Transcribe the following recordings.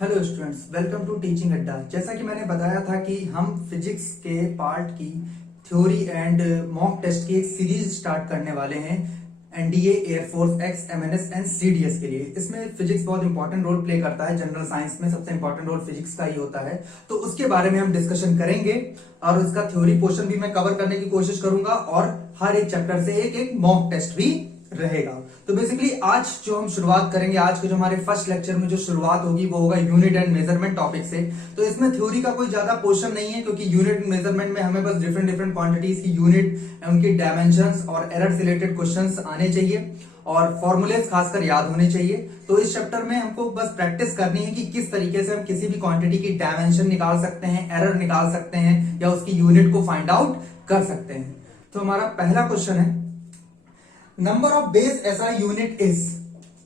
Hello students, welcome to teaching Adda. जैसा कि मैंने बताया था कि हम फिजिक्स के पार्ट की थ्योरी एंड मॉक टेस्ट की एक सीरीज स्टार्ट करने वाले हैं NDA, air force, x, MNS and CDS के लिए। इसमें फिजिक्स बहुत इंपॉर्टेंट रोल प्ले करता है। जनरल साइंस में सबसे इंपॉर्टेंट रोल फिजिक्स का ही होता है, तो उसके बारे में हम डिस्कशन करेंगे और उसका थ्योरी पोर्शन भी मैं कवर करने की कोशिश करूंगा और हर एक चैप्टर से एक एक मॉक टेस्ट भी रहेगा। तो बेसिकली आज जो हम शुरुआत करेंगे, आज के जो हमारे फर्स्ट लेक्चर में जो शुरुआत होगी वो होगा यूनिट एंड मेजरमेंट टॉपिक से। तो इसमें थ्योरी का कोई ज्यादा पोर्शन नहीं है, क्योंकि यूनिट एंड मेजरमेंट में हमें बस डिफरेंट डिफरेंट क्वांटिटीज की यूनिट, उनकी डायमेंशंस और एरर रिलेटेड क्वेश्चंस आने चाहिए और फॉर्मूलेस खासकर याद होने चाहिए। तो इस चैप्टर में हमको बस प्रैक्टिस करनी है कि किस तरीके से हम किसी भी क्वांटिटी की डायमेंशन निकाल सकते हैं, एरर निकाल सकते हैं या उसकी यूनिट को फाइंड आउट कर सकते हैं। तो हमारा पहला क्वेश्चन है, number of base SI unit is.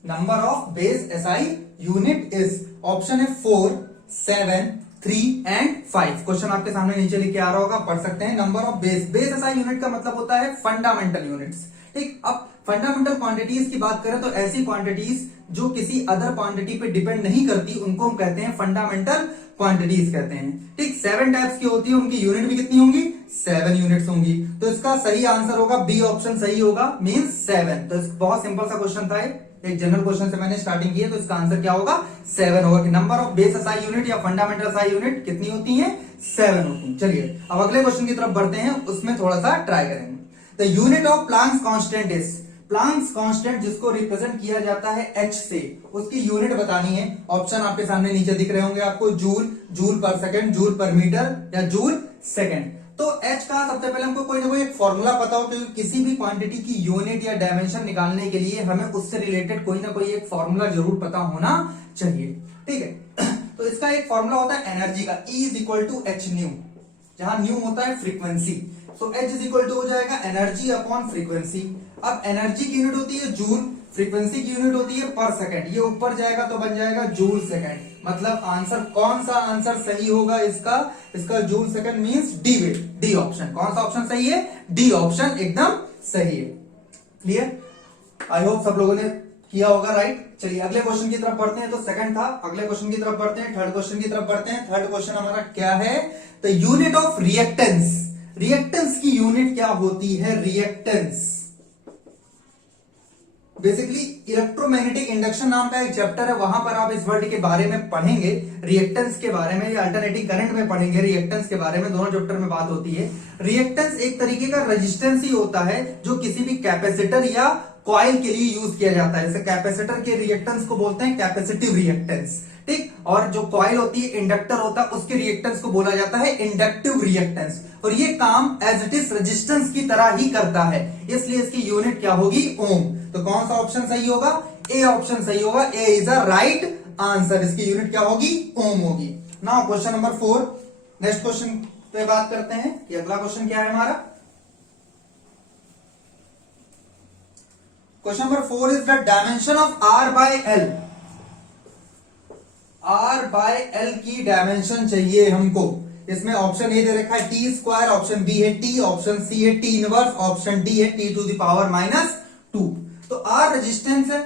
Number of base SI unit is. Option है 4, 7, 3 एंड 5। क्वेश्चन आपके सामने नीचे लिख के आ रहा होगा, पढ़ सकते हैं। Number of base SI unit का मतलब होता है फंडामेंटल यूनिट्स। ठीक, अब फंडामेंटल क्वांटिटीज की बात करें तो ऐसी क्वांटिटीज जो किसी अदर क्वांटिटी पे डिपेंड नहीं करती, उनको हम कहते हैं फंडामेंटल क्वांटिटीज कहते हैं। ठीक, 7 टाइप्स की होती है, उनकी यूनिट भी कितनी होंगी? 7 यूनिट्स होंगी। तो इसका सही आंसर होगा बी ऑप्शन सही होगा, मींस 7। तो बहुत सिंपल सा क्वेश्चन था, एक जनरल क्वेश्चन से मैंने स्टार्टिंग की है, तो इसका आंसर क्या होगा? 7 होगा। कि number of base SI unit या फंडामेंटल एसआई यूनिट कितनी होती है? 7 होती है। चलिए अब अगले क्वेश्चन की तरफ बढ़ते हैं, उसमें थोड़ा सा ट्राई करेंगे। The unit of Planck's constant is. Planck's constant जिसको रिप्रेजेंट किया जाता है एच से, उसकी यूनिट बतानी है। ऑप्शन आपके सामने नीचे दिख रहे होंगे आपको, joule, joule per second, joule per metre या जूल सेकंड। तो एच का सबसे पहले हमको कोई ना कोई एक फॉर्मूला पता हो, क्योंकि किसी भी क्वांटिटी की यूनिट या डायमेंशन निकालने के लिए हमें उससे रिलेटेड कोई ना कोई एक फॉर्मूला जरूर पता होना चाहिए। ठीक है, तो इसका एक फॉर्मूला होता है एनर्जी का, E is equal to H nu, जहां न्यू होता है फ्रीक्वेंसी। तो H इज इक्वल टू हो जाएगा एनर्जी अपॉन फ्रीक्वेंसी। अब एनर्जी की यूनिट होती है जूल, फ्रीक्वेंसी की यूनिट होती है पर सेकंड। ये ऊपर जाएगा तो बन जाएगा जूल सेकंड। मतलब आंसर कौन सा आंसर सही होगा इसका? इसका joule second means D wait, D option. कौन सा ऑप्शन सही है? डी ऑप्शन एकदम सही है। क्लियर? आई होप सब लोगों ने किया होगा, राइट। चलिए अगले क्वेश्चन की तरफ बढ़ते हैं। तो सेकंड था, अगले क्वेश्चन की तरफ बढ़ते हैं, थर्ड क्वेश्चन की तरफ बढ़ते हैं। थर्ड क्वेश्चन हमारा क्या है? The unit of reactance. Reactance की यूनिट क्या होती है? रिएक्टेंस बेसिकली इलेक्ट्रोमैग्नेटिक इंडक्शन नाम का एक चैप्टर है, वहां पर आप इस वर्ड के बारे में पढ़ेंगे, रिएक्टेंस के बारे में, या अल्टरनेटिंग करंट में पढ़ेंगे, रिएक्टेंस के बारे में। दोनों चैप्टर में बात होती है। रिएक्टेंस एक तरीके का रेजिस्टेंस ही होता है जो किसी भी कैपेसिटर या कॉइल के लिए यूज किया जाता है। जैसे कैपेसिटर के रिएक्टेंस को बोलते हैं कैपेसिटिव रिएक्टेंस, ठीक। और जो कॉइल होती है, इंडक्टर होता है, उसके रिएक्टेंस को बोला जाता है इंडक्टिव रिएक्टेंस। और ये काम एज इट इज रेजिस्टेंस की तरह ही करता है, इसलिए इसकी यूनिट क्या होगी? ओम। तो कौन सा ऑप्शन सही होगा? ए ऑप्शन सही होगा। ए इज अ राइट आंसर। इसकी यूनिट क्या होगी? ओम होगी। Now question number 4। Next question पे बात करते हैं कि अगला क्वेश्चन क्या है हमारा। Question number 4 is the dimension of R by L. R by L की डायमेंशन चाहिए हमको। इसमें ऑप्शन ए दे रखा है टी स्क्वायर, ऑप्शन बी है टी, ऑप्शन सी है टी इनवर्स, ऑप्शन डी है टी टू द पावर -2। तो आर रेजिस्टेंस है,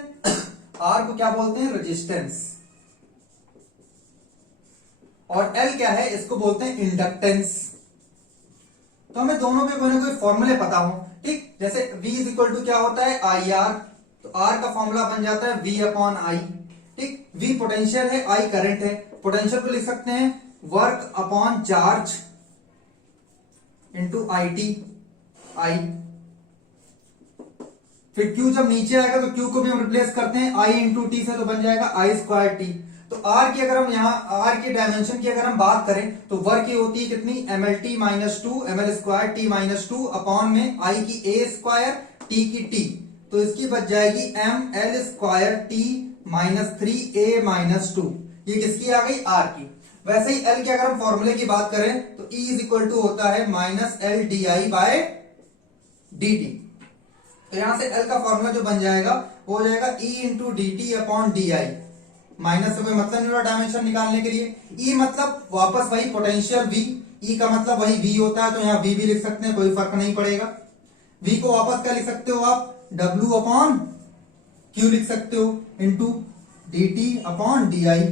आर को क्या बोलते हैं? रेजिस्टेंस। और एल क्या है? इसको बोलते हैं इंडक्टेंस। तो हमें दोनों के कोई ना कोई फॉर्मूले पता हो, ठीक। जैसे V इज इक्वल टू क्या होता है? I R. तो आर का फॉर्मूला बन जाता है V अपॉन आई, ठीक। V पोटेंशियल है, I करंट है। पोटेंशियल को लिख सकते हैं work upon charge into I T, I. फिर Q जब नीचे आएगा तो Q को भी हम रिप्लेस करते हैं I इंटू टी से, तो बन जाएगा I स्क्वायर टी। तो R की अगर हम यहाँ R की डायमेंशन की अगर हम बात करें तो वर्क की होती है कितनी? MLT -2, ML square T -2 upon में I की A स्क्वायर, T की T। तो इसकी बच जाएगी ML स्क्वायर T -3A -2। ये किसकी आ गई? R की। वैसे ही L की अगर हम फॉर्मूले की बात करें तो E इज इक्वल टू होता है -LDI बाय dt। तो यहां से L का फॉर्मूला जो बन जाएगा वो हो जाएगा E into D T upon D I. Minus से कोई मतलब नहीं होगा डायमेंशन निकालने के लिए। E मतलब वापस वही पोटेंशियल V, E का मतलब वही V होता है, तो यहाँ V भी लिख सकते हैं, कोई फर्क नहीं पड़ेगा। V को वापस क्या लिख सकते हो आप? W अपॉन Q लिख सकते हो, into D T upon D I.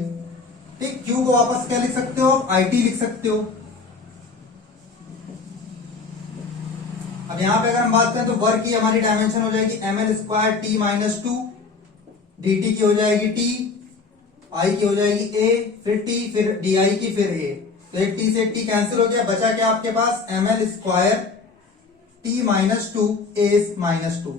ठीक, क्यू को वापस क्या लिख सकते हो आप, IT लिख सकते हो। अब यहां पे अगर हम बात करें तो वर्क की हमारी डायमेंशन हो जाएगी ml² t माइनस 2, dt की हो जाएगी t, i की हो जाएगी a, फिर t, फिर di की, फिर a। तो एक t से t कैंसिल हो गया, बचा क्या आपके पास ml² t minus 2 a minus 2।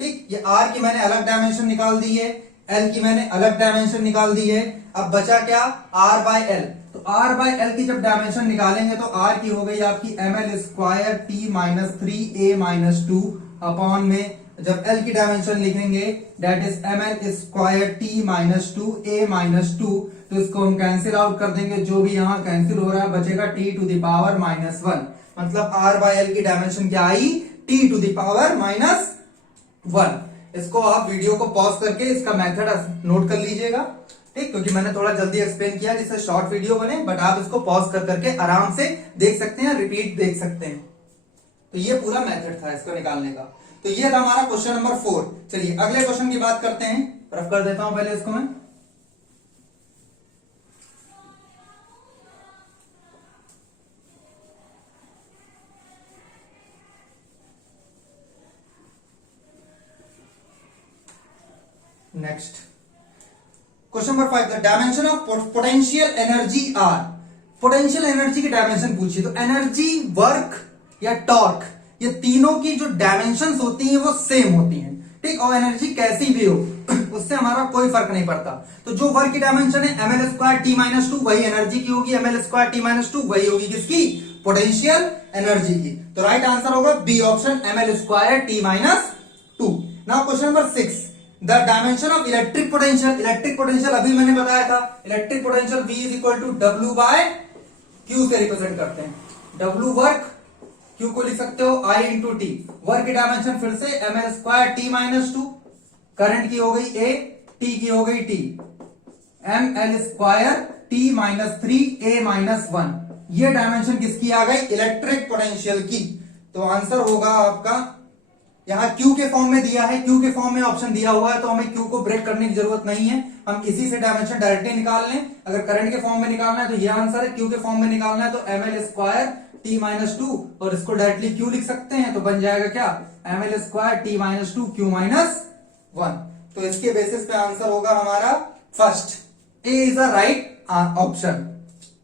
ठीक, ये r की मैंने अलग डायमेंशन निकाल दी है, l की मैंने अलग डायमेंशन निकाल दी है। अब बचा क्या, r बाय l। तो r बाय l की जब डायमेंशन निकालेंगे तो r की हो गई आपकी ml² t minus 3a minus 2 upon में जब l की डायमेंशन लिखेंगे that is ml² t minus 2 a minus 2। तो इसको हम कैंसिल आउट कर देंगे, जो भी यहां कैंसिल हो रहा है बचेगा t to the power minus 1। मतलब r बाय l की डायमेंशन क्या आई, t to the power minus 1। इसको आप वीडियो को पॉज करके इसका मेथड नोट कर लीजिएगा, ठीक, क्योंकि मैंने थोड़ा जल्दी एक्सप्लेन किया जिससे शॉर्ट वीडियो बने, बट आप इसको पॉज कर करके आराम से देख सकते हैं, रिपीट देख सकते हैं। तो ये पूरा मेथड था इसको निकालने का। तो ये था हमारा क्वेश्चन नंबर 4। चलिए अगले क्वेश्चन की बात करते हैं, रफ कर देता हूं पहले इसको मैं। Next question number 5, the dimension of potential energy are. Potential energy की डायमेंशन पूछी, तो एनर्जी, वर्क या टॉर्क, ये तीनों की जो डायमेंशंस होती हैं वो सेम होती हैं, ठीक, और एनर्जी कैसी भी हो उससे हमारा कोई फर्क नहीं पड़ता। तो जो वर्क की डायमेंशन है ml² t माइनस 2 वही एनर्जी की होगी, ml² t माइनस 2 वही होगी किसकी, पोटेंशियल एनर्जी की। तो राइट आंसर होगा B option ml² t minus 2। Now question number 6, the dimension of electric potential. Electric potential अभी मैंने बताया था, electric potential V is equal to W by Q से रिप्रेजेंट करते हैं। W वर्क, Q को लिख सकते हो I इंटू टी। वर्क की डायमेंशन फिर से ml² t माइनस 2, करंट की हो गई A, T की हो गई T, ml² t minus 3 a minus 1। ये डायमेंशन किसकी आ गई, इलेक्ट्रिक पोटेंशियल की। तो आंसर होगा आपका, यहां Q के फॉर्म में दिया है, Q के फॉर्म में ऑप्शन दिया हुआ है, तो हमें Q को ब्रेक करने की जरूरत नहीं है, हम इसी से डायमेंशन डायरेक्टली निकाल लें। अगर करंट के फॉर्म में निकालना है तो ये आंसर है, Q के फॉर्म में निकालना है तो ml² t माइनस 2 और इसको डायरेक्टली Q लिख सकते हैं, तो बन जाएगा क्या, ml² t minus 2 Q minus 1। तो इसके बेसिस पे आंसर होगा हमारा first, A is a right option.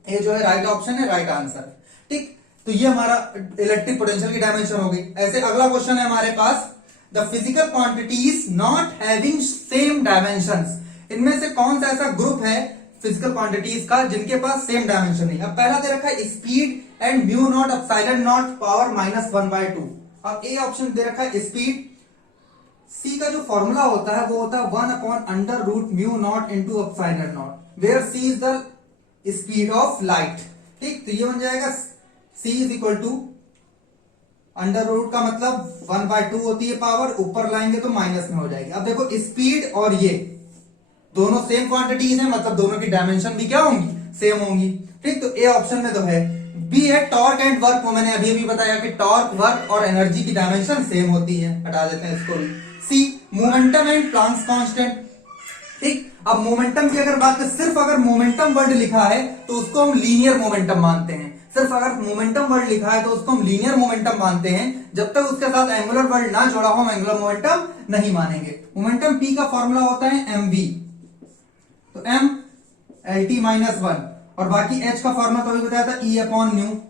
A जो है राइट ऑप्शन है, राइट आंसर, ठीक। तो ये हमारा इलेक्ट्रिक पोटेंशियल की डायमेंशन हो गई। ऐसे अगला क्वेश्चन है हमारे पास, the physical quantities not having same dimensions. इनमें से कौन सा ऐसा ग्रुप है फिजिकल क्वांटिटीज का जिनके पास सेम डायमेंशन नहीं। अब पहला दे रखा है speed and mu naught epsilon not power minus 1/2। अब ए ऑप्शन दे रखा है स्पीड, सी का जो फॉर्मूला होता है वो होता है 1/√μ naught into epsilon naught, where C is the speed of light, ठीक। तो ये बन जाएगा C is equal to under root का मतलब 1/2 होती है पावर, ऊपर लाएंगे तो माइनस में हो जाएगी। अब देखो स्पीड और ये दोनों सेम क्वांटिटीज हैं, मतलब दोनों की डायमेंशन भी क्या होंगी, सेम होंगी, ठीक। तो ए ऑप्शन में तो है। बी है टॉर्क एंड वर्क, वो मैंने अभी बताया कि टॉर्क, वर्क और एनर्जी की डायमेंशन सेम होती है, हटा देते हैं इसको। सी मोमेंटम एंड प्लांक्स कांस्टेंट, ठीक। अब मोमेंटम की अगर बात करें, सिर्फ अगर मोमेंटम वर्ड लिखा है तो उसको हम लीनियर मोमेंटम मानते हैं। सिर्फ अगर मोमेंटम वर्ड लिखा है तो उसको हम लीनियर मोमेंटम मानते हैं, जब तक उसके साथ एंगुलर वर्ड ना जोड़ा हो हम एंगुलर मोमेंटम नहीं मानेंगे। मोमेंटम P का फॉर्मूला होता है mv, तो m lt माइनस 1, और बाकी h का फॉर्मूला तो अभी बताया था E अपॉन न्यू।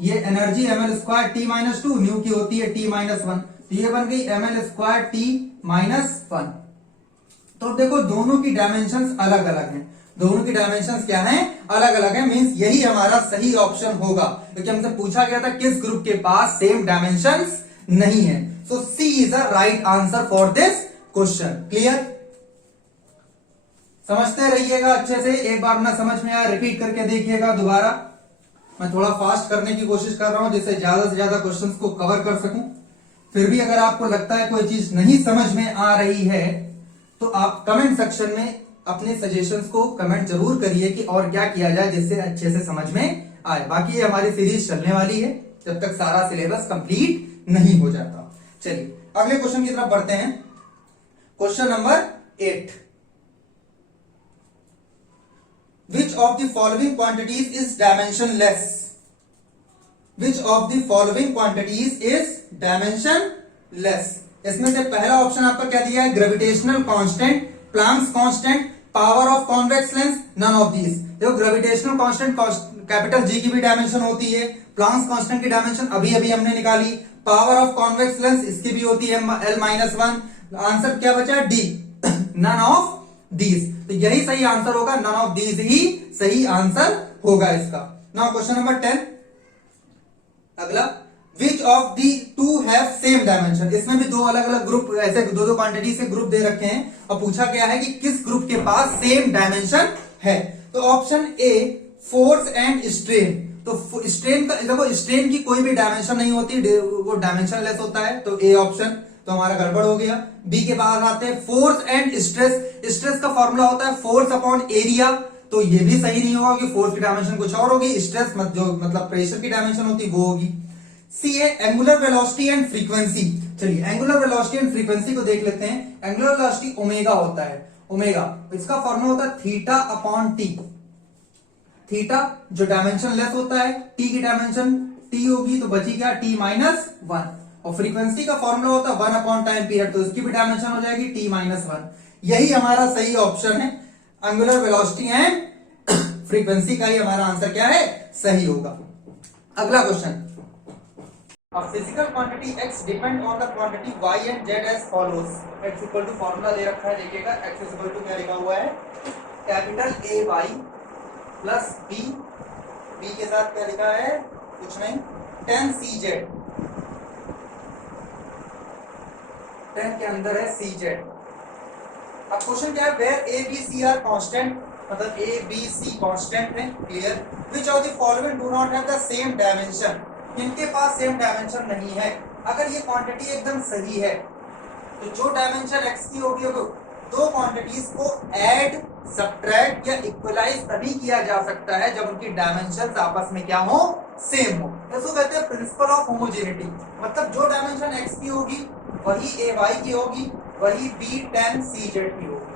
ये energy ml² t minus 2, new की होती है t माइनस 1, तो ये बन गई ml² t माइनस 1। तो देखो दोनों की डायमेंशंस अलग अलग हैं, दोनों की डायमेंशंस क्या हैं, अलग अलग हैं, मींस यही हमारा सही ऑप्शन होगा, क्योंकि हमसे पूछा गया था किस ग्रुप के पास सेम डायमेंशंस नहीं है। So C is the right answer for this question. Clear, समझते रहिएगा अच्छे से, एक बार ना समझ में आया रिपीट करके देखिएगा दोबारा। मैं थोड़ा फास्ट करने की कोशिश कर रहा हूं जिससे ज्यादा से ज्यादा क्वेश्चंस को कवर कर सकूं। फिर भी अगर आपको लगता है कोई चीज नहीं समझ में आ रही है तो आप कमेंट सेक्शन में अपने सजेशंस को कमेंट जरूर करिए कि और क्या किया जाए जिससे अच्छे से समझ में आए। बाकी ये हमारी सीरीज चलने वाली है जब तक सारा सिलेबस कंप्लीट नहीं हो जाता। चलिए अगले क्वेश्चन की तरफ बढ़ते हैं, question number 8। Which of the following quantities is dimensionless, which of the following quantities is dimensionless. इसमें से पहला ऑप्शन आपका क्या दिया है, gravitational constant, Planck's constant, power of convex lens, none of these. देखो ग्रेविटेशनल कांस्टेंट कैपिटल जी की भी डायमेंशन होती है, प्लैंक्स कांस्टेंट की डायमेंशन अभी अभी हमने निकाली, पावर ऑफ कॉन्वेक्स लेंस इसकी भी होती है L-1। आंसर क्या बचा, डी, नन ऑफ दीज। तो यही सही आंसर होगा, नन ऑफ दीज ही सही आंसर होगा इसका। नाउ क्वेश्चन नंबर 10, अगला, which of the two have same dimension. इसमें भी दो अलग अलग ग्रुप, ऐसे दो दो क्वांटिटी से ग्रुप दे रखे हैं और पूछा गया है कि किस ग्रुप के पास सेम डायमेंशन है। तो option A, force and strain. तो स्ट्रेन का देखो, स्ट्रेन की कोई भी डायमेंशन नहीं होती, वो डायमेंशनलेस होता है, तो ए ऑप्शन तो हमारा गड़बड़ हो गया। बी के बाद आते हैं फोर्स एंड स्ट्रेस। स्ट्रेस का फॉर्मूला होता है फोर्स अपॉन एरिया, तो ये भी सही नहीं होगा कि फोर्स की डायमेंशन कुछ और होगी, स्ट्रेस जो मतलब प्रेशर की डायमेंशन होती है वो होगी। सी है एंगुलर वेलोसिटी एंड फ्रीक्वेंसी। चलिए एंगुलर वेलोसिटी एंड फ्रीक्वेंसी को देख लेते हैं। एंगुलर वेलोसिटी ओमेगा होता है, ओमेगा इसका फॉर्मूला होता है थीटा अपॉन टी। थीटा जो डायमेंशन लेस होता है, टी की डायमेंशन टी होगी तो बची क्या, T-1। और फ्रीक्वेंसी का फॉर्मूला होता है 1 अपॉन टाइम पीरियड, तो इसकी भी डायमेंशन हो जाएगी T-1। यही हमारा सही ऑप्शन है, एंगुलर वेलोसिटी एंड फ्रीक्वेंसी का ही हमारा आंसर क्या है, सही होगा। अगला question, A physical quantity x depend on the quantity y and z as follows। x equal to formula दे रखा है, देखिएगा x इक्वल टू क्या लिखा हुआ है, capital A Y plus B, B के साथ क्या लिखा है, कुछ नहीं, 10 सी जेड, 10 के अंदर है सी जेड। अब क्वेश्चन क्या है, where A B C are constant, मतलब ए बी सी कांस्टेंट है, clear. Which of the following do not have the same dimension, इनके पास सेम डायमेंशन नहीं है। अगर ये क्वांटिटी एकदम सही है तो जो डायमेंशन x की होगी, दो क्वांटिटीज को ऐड, सब्ट्रैक्ट या इक्वलाइज तभी किया जा सकता है जब उनकी डायमेंशन आपस में क्या हो, सेम हो। इसको कहते हैं प्रिंसिपल ऑफ होमोजेनिटी। मतलब जो डायमेंशन x की होगी वही ए वाई की होगी, वही बी 10 सी जेड की होगी,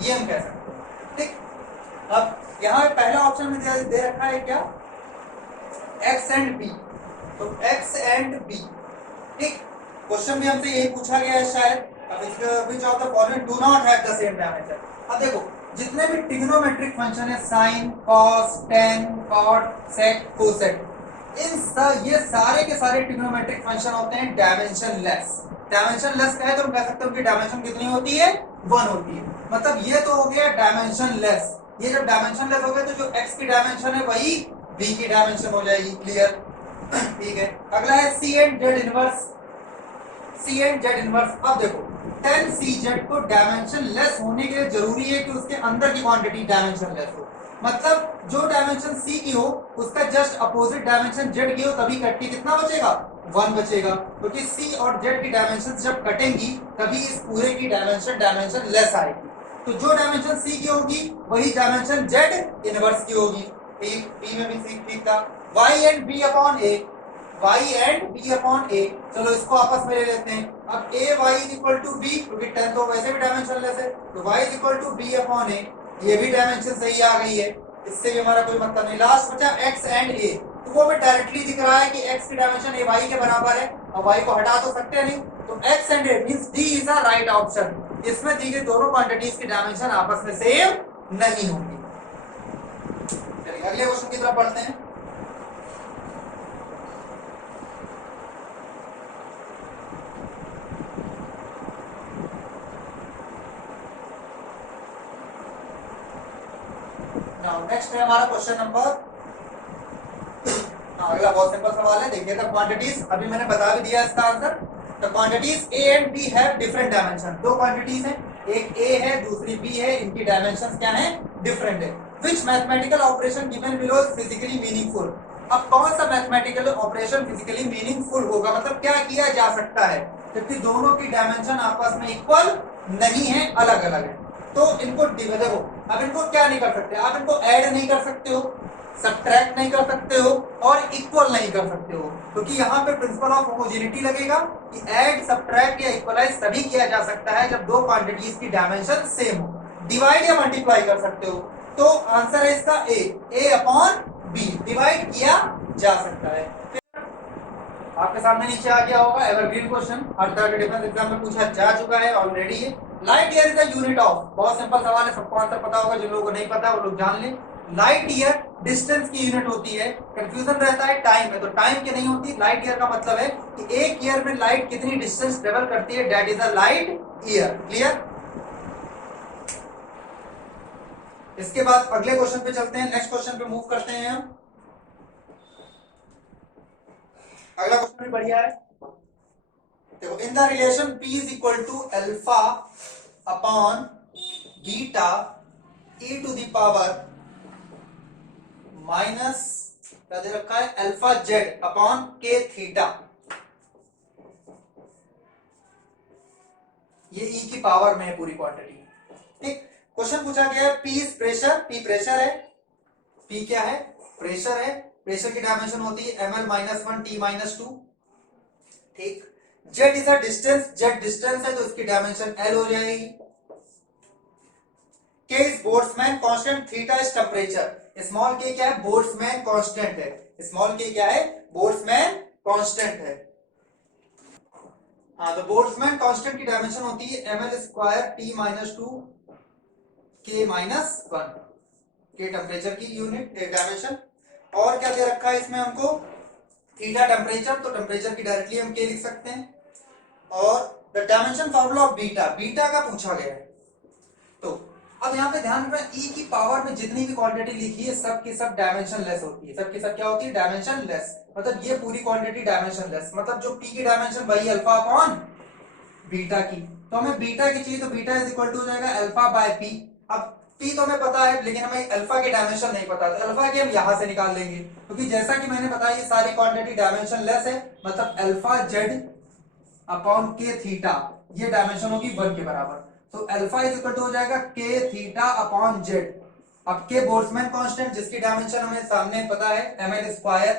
ये हम कह सकते हैं, ठीक। अब यहाँ पहला ऑप्शन में दे रखा है क्या, x एंड b, तो x एंड b, ठीक। क्वेश्चन भी हमसे यही पूछा गया है शायद, विच of the following do not have the same dimension. अब देखो जितने भी ट्रिग्नोमेट्रिक फंक्शन है, साइन, कॉस, टेन, कॉट, सेक, कोसेक, ये सारे के सारे ट्रिग्नोमेट्रिक फंक्शन होते हैं डायमेंशनलेस। डायमेंशनलेस का है तो हम कह सकते हैं उनकी डायमेंशन कितनी होती है, 1 होती है। मतलब ये तो हो गया डायमेंशनलेस। ये जब डायमेंशनलेस हो गए तो जो x की डायमेंशन है वही b की डायमेंशन हो जाएगी, क्लियर, ठीक है। अगला है C and Z inverse, C and Z inverse. अब देखो 10 सी जेड को डायमेंशन लेस होने के लिए जरूरी है कि उसके अंदर की क्वांटिटी डायमेंशन लेस हो, मतलब जो डायमेंशन सी की हो उसका जस्ट अपोजिट डायमेंशन जेड की हो, तभी कट्टी कितना बचेगा, 1 बचेगा, क्योंकि सी और जेड की डायमेंशन जब कटेंगी तभी इस पूरे की डायमेंशन लेस आएगी। तो जो डायमेंशन सी की होगी वही डायमेंशन जेड इनवर्स की होगी, बी में भी सी ठीक था। y and b upon a, y and b upon a, चलो इसको आपस में ले लेते हैं। अब a y is equal to b, क्योंकि 10 तो वैसे भी डायमेंशनलेस है, तो y is equal to b upon a, ये भी डायमेंशन सही आ गई है, इससे भी हमारा कोई मतलब नहीं। लास्ट बचा x एंड a, तो वो हमें डायरेक्टली दिख रहा है कि x की डायमेंशन a y के बराबर है और y को हटा तो सकते नहीं, तो x and a means d is the right option. इसमें दी गई दोनों क्वांटिटीज की डायमेंशन आपस में सेम नहीं होंगी। चलिए अगले क्वेश्चन की तरफ बढ़ते हैं। नाउ नेक्स्ट है हमारा क्वेश्चन नंबर, अगला बहुत सिंपल सवाल है, देखिए द क्वांटिटीज, अभी मैंने बता भी दिया इसका answer. The quantities A and B have different dimension. दो क्वांटिटीज हैं, एक ए है दूसरी बी है, इनकी डायमेंशंस क्या हैं, डिफरेंट है। Which mathematical operation given below is physically meaningful. अब कौन सा मैथमेटिकल ऑपरेशन फिजिकली मीनिंगफुल होगा, मतलब क्या किया जा सकता है जबकि दोनों की डायमेंशन आपस में इक्वल नहीं है, अलग अलग है। तो इनको देखो, अब इनको क्या नहीं कर सकते, आप इनको ऐड नहीं कर सकते हो, सब्ट्रैक्ट नहीं कर सकते हो और इक्वल नहीं कर सकते हो, क्योंकि यहाँ पे प्रिंसिपल ऑफ होमोजेनिटी लगेगा कि ऐड, सब्ट्रैक्ट या इक्वलाइज तभी किया जा सकता है जब दो क्वांटिटीज की डायमेंशन सेम हो। डिवाइड या मल्टीप्लाई कर सकते हो। तो आंसर है इसका ए अपॉन बी, डिवाइड किया जा सकता है। आपके सामने नीचे आ गया होगा एवरग्रीन क्वेश्चन, हर तरह के डिफेंस एग्जाम में पूछा जा चुका है ऑलरेडी। ये light year is the unit of, बहुत सिंपल सवाल है, सबको आंसर पता होगा, जिन लोगों को नहीं पता वो लोग जान लें। लाइट ईयर डिस्टेंस की यूनिट होती है। कंफ्यूजन रहता है टाइम में, तो टाइम की नहीं होती, लाइट ईयर का मतलब है कि एक ईयर में लाइट कितनी डिस्टेंस ट्रेवल करती है, that is a light year. Clear? इसके बाद अगले क्वेश्चन पे चलते हैं, नेक्स्ट क्वेश्चन पे मूव करते हैं हम। अगला क्वेश्चन भी बढ़िया है। देखो, in the relation P is equal to alpha upon beta e to the power minus क्या दे रखा है, alpha Z upon K theta. ये e की पावर में है पूरी क्वांटिटी। ठीक, क्वेश्चन पूछा गया है P is pressure, P pressure है, P क्या है, प्रेशर है। प्रेशर की डायमेंशन होती है ml minus one T minus two. ठीक, Z is a distance, Z distance है तो इसकी डायमेंशन एल हो जाएगी। K is Boltzmann constant, theta is temperature. Small K क्या है, बोल्ट्जमैन कांस्टेंट है। स्मॉल के क्या है, बोल्ट्जमैन कांस्टेंट है। हाँ, तो बोल्ट्जमैन कांस्टेंट की डायमेंशन होती है ml square T minus to के माइनस वन, के टेम्परेचर की यूनिट डायमेंशन। और क्या दे रखा है इसमें हमको, थीटा टेम्परेचर, तो टेम्परेचर की डायरेक्टली हम के लिख सकते हैं। और the dimension formula of beta, beta का पूछा गया है। तो अब यहाँ पे ध्यान रखना, ई की पावर में जितनी भी क्वांटिटी लिखी है सब की सब डायमेंशन लेस होती है, सबकी सब क्या होती है, डायमेंशन लेस। मतलब ये पूरी क्वांटिटी डायमेंशन लेस, मतलब जो पी की डायमेंशन वही अल्फा अपॉन बीटा की। तो हमें बीटा की चाहिए, तो बीटा इज इक्वल टू हो जाएगा अल्फा बाय पी। अब पी तो हमें पता है, लेकिन हमें अल्फा के डायमेंशन नहीं पता, तो अल्फा के हम यहां से निकाल लेंगे, क्योंकि जैसा कि मैंने बताया ये सारी क्वांटिटी डायमेंशन लेस है, मतलब alpha Z upon K theta, ये डायमेंशन होगी वन के बराबर। तो अल्फा इज इक्वल टू हो जाएगा के थीटा अपॉन जेड। अब के बोल्ट्जमैन कांस्टेंट जिसकी डायमेंशन हमें सामने पता है ml स्क्वायर,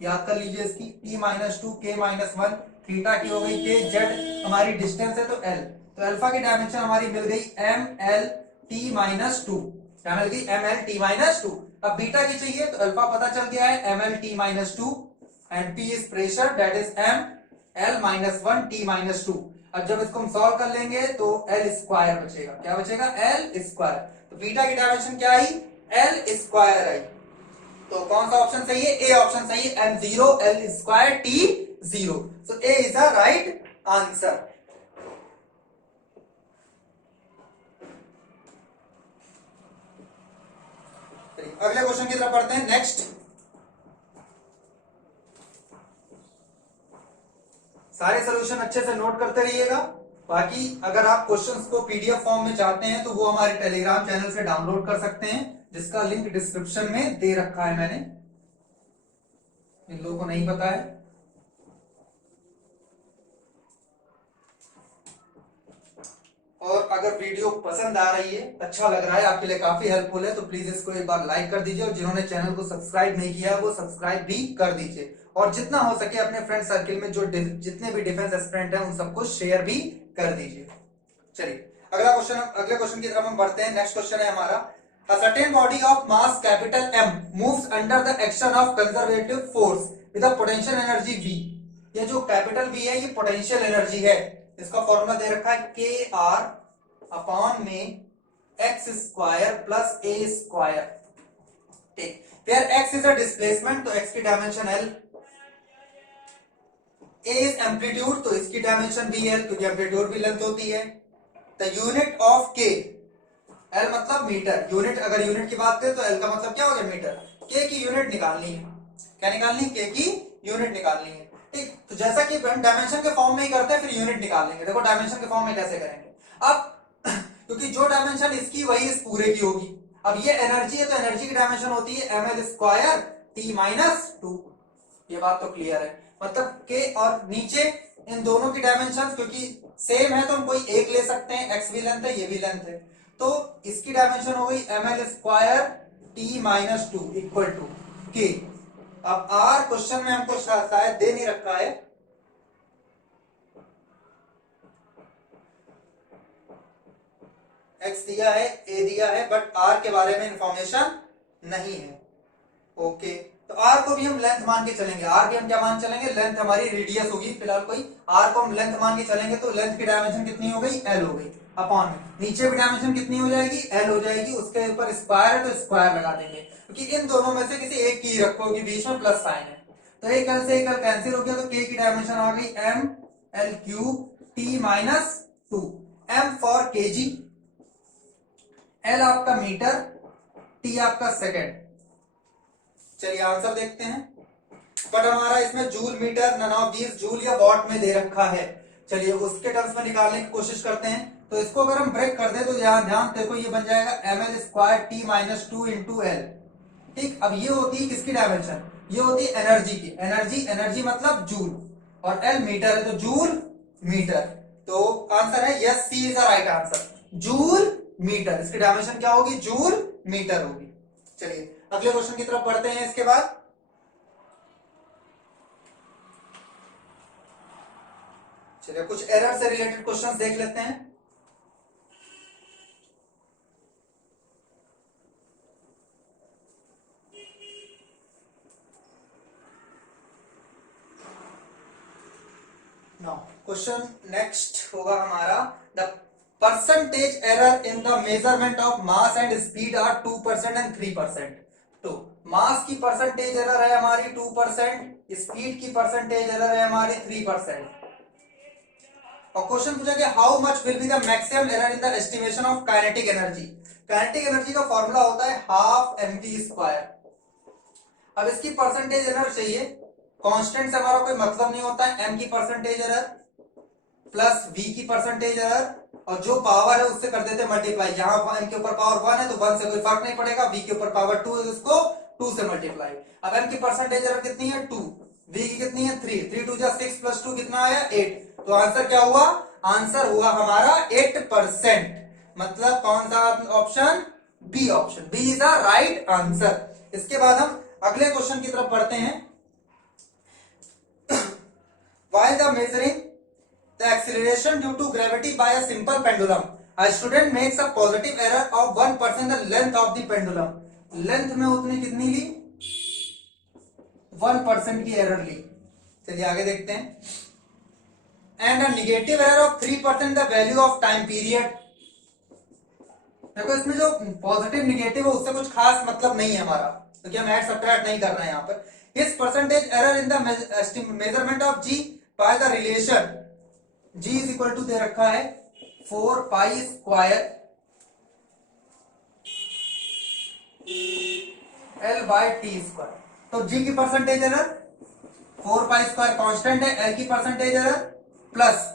याद कर लीजिए इसकी, t माइनस टू के माइनस वन, थीटा की हो गई के, जेड हमारी डिस्टेंस है तो l, तो अल्फा की डायमेंशन हमारी मिल गई ml t माइनस टू, क्या मिल गई, ml t माइनस टू। अब बीटा की चाहिए तो अल्फा पता चल गया है ml t minus two, and p is pressure that is m l minus one T minus to. अब जब इसको हम सॉल्व कर लेंगे तो एल स्क्वायर बचेगा, क्या बचेगा, एल स्क्वायर। तो बीटा की डायमेंशन क्या आई, एल स्क्वायर आई। तो कौन सा ऑप्शन सही है, ए ऑप्शन सही है, M zero L square T zero. So A is the right answer. अगले क्वेश्चन की तरफ पढ़ते हैं, नेक्स्ट। सारे सॉल्यूशन अच्छे से नोट करते रहिएगा। बाकी अगर आप क्वेश्चंस को पीडीएफ फॉर्म में चाहते हैं तो वो हमारे टेलीग्राम चैनल से डाउनलोड कर सकते हैं, जिसका लिंक डिस्क्रिप्शन में दे रखा है मैंने, इन लोगों को नहीं पता है। और अगर वीडियो पसंद आ रही है, अच्छा लग रहा है, आपके लिए काफी हेल्पफुल है, तो प्लीज इसको एक बार लाइक कर दीजिए, और जिन्होंने चैनल को सब्सक्राइब नहीं किया वो सब्सक्राइब भी कर दीजिए, और जितना हो सके अपने फ्रेंड सर्किल में जो जितने भी डिफेंस एस्पिरेंट हैं उन सबको शेयर भी कर दीजिए। चलिए अगले क्वेश्चन की तरफ हम बढ़ते हैं। नेक्स्ट क्वेश्चन है हमारा, A certain body of mass capital M moves under the action of conservative force with a potential energy V। ये जो कैपिटल V है ये पोटेंशियल एनर्जी है, इसका फॉर्मूला दे रखा है के आर अपॉन में एक्स स्क्वायर प्लस ए स्क्वायर। ठीक, फिर एक्स इज अ डिस्प्लेसमेंट, तो एक्स की dimension L, A is amplitude, तो इसकी डायमेंशन भी एल, क्योंकि एम्पलीट्यूड भी लेंथ होती है। द यूनिट ऑफ के, एल मतलब मीटर, यूनिट अगर यूनिट की बात करें तो एल का मतलब क्या हो गया, मीटर। के की यूनिट निकालनी है, क्या निकालनी है, के की यूनिट निकालनी है। ठीक, तो जैसा कि हम डायमेंशन के फॉर्म में ही करते हैं, फिर यूनिट निकाल लेंगे। देखो डायमेंशन के फॉर्म में कैसे करेंगे अब, क्योंकि जो डायमेंशन इसकी वही इस पूरे की होगी। अब ये एनर्जी है तो एनर्जी की डायमेंशन होती है M L square T minus two. ये बात तो क्लियर है, मतलब के और नीचे इन दोनों की डायमेंशन क्योंकि सेम है तो हम कोई एक ले सकते हैं, एक्स भी लेंथ है ये भी लेंथ है, तो इसकी डायमेंशन हो गई M L square T minus two equal to K. अब आर क्वेश्चन में हमको शायद दे नहीं रखा है, x दिया है, a दिया है, बट r के बारे में इंफॉर्मेशन नहीं है। ओके, तो r को भी हम लेंथ मान के चलेंगे। r की हम क्या मान चलेंगे? लेंथ हमारी रेडियस होगी फिलहाल कोई। r को हम लेंथ मान के चलेंगे तो लेंथ की डायमेंशन कितनी हो गई? l हो गई अपॉन में नीचे भी डायमेंशन कितनी हो जाएगी? l हो जाएगी। उसके ऊपर स्क्वायर है तो स्क्वायर लगा देंगे, क्योंकि इन दोनों में से किसी एक की रखो कि बीच में प्लस साइन है। तो एक l से एक l कैंसिल हो गया, तो k की डायमेंशन आ गई m l cube t minus 2। m for kg, l आपका मीटर, t आपका सेकेंड। चलिए आंसर देखते हैं। बट हमारा इसमें joule, metre, none of these, joule या वॉट में दे रखा है। चलिए उसके टर्म्स में निकालने की कोशिश करते हैं। तो इसको अगर हम ब्रेक कर दे तो यहाँ ध्यान देखो, ये बन जाएगा ml square T minus 2 into L. ठीक, अब ये होती है किसकी डायमेंशन? ये होती है एनर्जी की। एनर्जी, एनर्जी मतलब जूल, और एल मीटर है तो जूल मीटर। तो आंसर है yes, C is the right answer, joule metre. इसकी डायमेंशन क्या होगी? जूल मीटर होगी। चलिए अगले क्वेश्चन की तरफ बढ़ते हैं। इसके बाद चलिए कुछ एरर से रिलेटेड क्वेश्चंस देख लेते हैं। नाउ क्वेश्चन नेक्स्ट होगा हमारा, the percentage error in the measurement of mass and speed are 2% and 3%। तो मास की परसेंटेज एरर है हमारी 2%, स्पीड की परसेंटेज एरर है हमारी 3%। और क्वेश्चन पूछा कि how much will be the maximum error in the estimation of kinetic energy. Kinetic energy का फॉर्मूला होता है हाफ mv स्क्वायर। अब इसकी परसेंटेज एरर चाहिए, कांस्टेंट से हमारा कोई मतलब नहीं होता है। m की परसेंटेज एरर प्लस v की परसेंटेज एरर, और जो पावर है उससे कर देते मल्टीप्लाई। यहाँ m के ऊपर पावर 1 है तो 1 से कोई फर्क नहीं पड़ेगा, v के ऊपर पावर 2 है तो उसको 2 से मल्टीप्लाई। अब m की परसेंटेज एरर कितनी है? 2। v की कितनी है? 3। 3 2 जा 6 प्लस 2 कितना आया? 8। तो आंसर क्या हुआ? आंसर हुआ हमारा 8%। मतलब कौन सा option? B option, B is the right answer. इसके बाद हम अगले क्वेश्चन की तरफ बढ़ते हैं। While the measuring the acceleration due to gravity by a simple pendulum, a student makes a positive error of 1% the length of the pendulum. Length में उतनी कितनी ली? 1% की एरर ली। चलिए आगे देखते हैं। And a negative error of 3% the value of time period. देखो इसमें जो पॉजिटिव निगेटिव है उससे कुछ खास मतलब नहीं है हमारा, क्योंकि हम ऐड सब्ट्रैक्ट नहीं कर रहे हैं यहाँ पर। इस percentage error in the measurement of G by the relation g is equal to दे रखा है 4 pi square l by T square. तो g की percentage error 4 pi square constant है, l की परसेंटेज एरर प्लस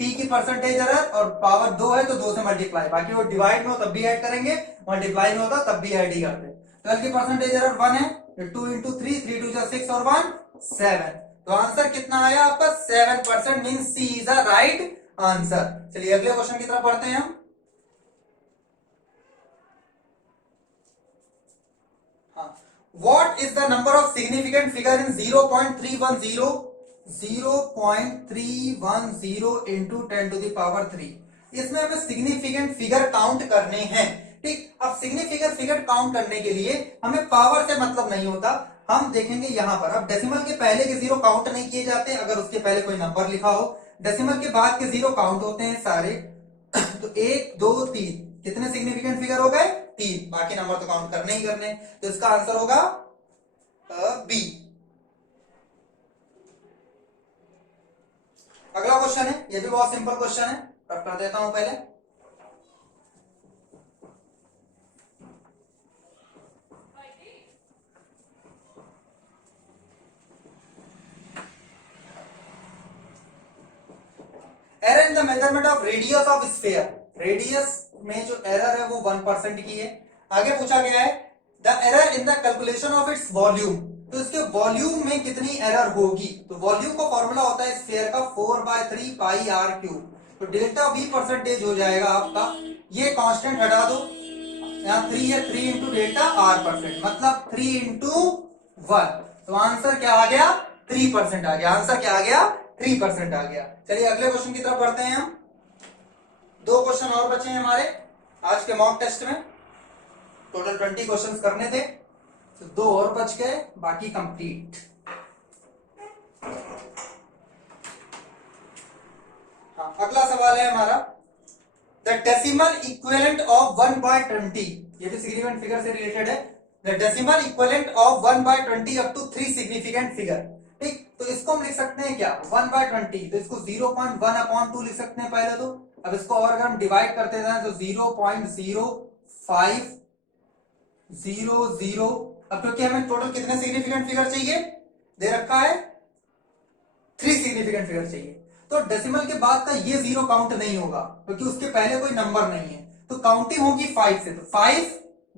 t की percentage error, और power 2 है तो 2 से मल्टीप्लाई। बाकी वो डिवाइड में हो तब भी ऐड करेंगे, मल्टीप्लाई में होता तब भी ऐड ही करते। तो l की परसेंटेज एरर 1 है, 2 इंटू 3, 3 2 6 और 1 7। तो आंसर कितना आया आपका? 7%, mean C is the right answer. चलिए अगले क्वेश्चन की तरफ बढ़ते हैं हम। What is the number of significant figure in 0.310 into 10 to the power 3? इसमें हमें सिग्निफिकेंट फिगर काउंट करने हैं। ठीक, अब सिग्निफिकेंट फिगर काउंट करने के लिए हमें पावर से मतलब नहीं होता। हम देखेंगे यहां पर, अब डेसिमल के पहले के जीरो काउंट नहीं किए जाते अगर उसके पहले कोई नंबर लिखा हो। डेसिमल के बाद के जीरो काउंट होते हैं सारे। तो 1 2 3, कितने सिग्निफिकेंट फिगर हो गए? 3। बाकी नंबर तो काउंट करने ही करने। तो इसका आंसर होगा बी। अगला क्वेश्चन है, ये भी बहुत सिंपल क्वेश्चन है, रफ कर देता हूं पहले। Error in the measurement of radius of sphere. Radius में जो एरर है वो 1% की है। आगे पूछा गया है the error in the calculation of its volume. तो इसके वॉल्यूम में कितनी एरर होगी? तो वॉल्यूम का फॉर्मूला होता है स्फीयर का 4/3 पाई आर क्यूब। तो डेल्टा v परसेंटेज हो जाएगा आपका, ये कांस्टेंट हटा दो, यहाँ 3 है, 3 इंटू डेल्टा आर परसेंट, मतलब 3 इंटू 1। तो आंसर क्या आ गया? 3% आ गया। आंसर क्या आ गया? 3% आ गया। चलिए अगले क्वेश्चन की तरफ बढ़ते हैं हम। 2 क्वेश्चन और बचे हैं हमारे। आज के मॉक टेस्ट में टोटल 20 क्वेश्चंस करने थे, तो 2 और बच गए, बाकी कंप्लीट। हाँ, अगला सवाल है हमारा, द डेसिमल इक्विवेलेंट ऑफ 1/20, ये भी सिग्निफिकेंट फिगर से रिलेटेड है। The decimal equivalent of 1/20 up to 3 significant figure. ठीक, तो इसको हम लिख सकते हैं क्या, 1/20, तो इसको 0.1/2 लिख सकते हैं पहले तो। अब इसको और अगर हम डिवाइड करते जाए तो 0.0500। अब क्योंकि हमें टोटल कितने सिग्निफिकेंट फिगर चाहिए, दे रखा है 3 सिग्निफिकेंट फिगर चाहिए, तो डेसिमल के बाद का ये 0 काउंट नहीं होगा क्योंकि उसके पहले कोई नंबर नहीं है, तो काउंटिंग होगी 5 से। तो 5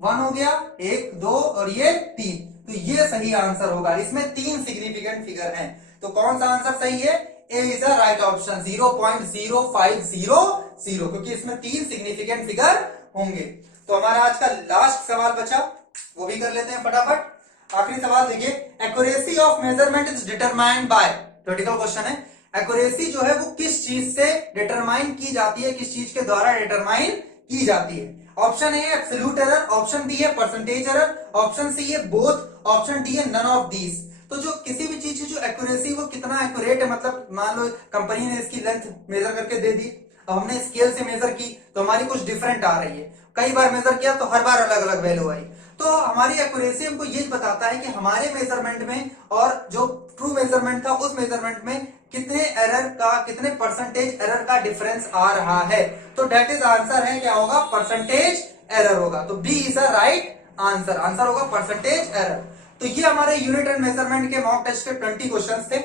1 हो गया, 1 2 और ये 3, तो ये सही आंसर होगा। इसमें 3 सिग्निफिकेंट फिगर हैं, तो कौन सा आंसर सही है, ए इज द राइट ऑप्शन, 0.0500, क्योंकि इसमें 3 सिग्निफिकेंट फिगर होंगे। तो हमारा आज का लास्ट सवाल बचा, वो भी कर लेते हैं फटाफट। आखिरी सवाल देखिए, accuracy of measurement is determined by, critical question है, एक्यूरेसी जो है वो किस चीज से डिटरमाइन की जाती है, किस चीज के द्वारा डिटरमाइन की जाती है। Option A absolute error, option B है परसेंटेज एरर, ऑप्शन सी है बोथ, ऑप्शन डी है नन ऑफ दीज। तो जो किसी भी चीज की जो एक्यूरेसी वो कितना एक्यूरेट है, मतलब मान लो कंपनी ने इसकी लेंथ मेजर करके दे दी, अब हमने स्केल से मेजर की तो हमारी कुछ डिफरेंट आ रही है, कई बार मेजर किया तो हर बार अलग अलग वैल्यू आई, तो हमारी एक्यूरेसी हमको ये बताता है कि हमारे मेजरमेंट में और जो ट्रू मेजरमेंट था उस मेजरमेंट में कितने एरर का, कितने परसेंटेज एरर का डिफरेंस आ रहा है। तो डेट इज आंसर है क्या होगा, परसेंटेज एरर होगा। तो B is a right answer, answer होगा परसेंटेज एरर। तो ये हमारे यूनिट एंड मेजरमेंट के मॉक टेस्ट के 20 क्वेश्चंस थे।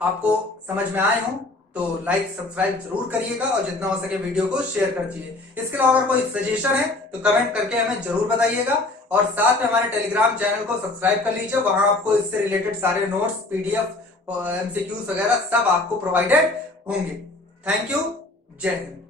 आपको समझ में आए हो तो लाइक सब्सक्राइब जरूर करिएगा और जितना हो सके वीडियो को शेयर कर दीजिए। इसके अलावा अगर कोई सजेशन है तो कमेंट करके हमें जरूर बताइएगा, और साथ में हमारे टेलीग्राम चैनल को सब्सक्राइब कर लीजिए, वहां आपको इससे रिलेटेड सारे नोट्स, पीडीएफ, एमसीक्यूज वगैरह सब आपको प्रोवाइडेड होंगे। थैंक यू, जय हिंद।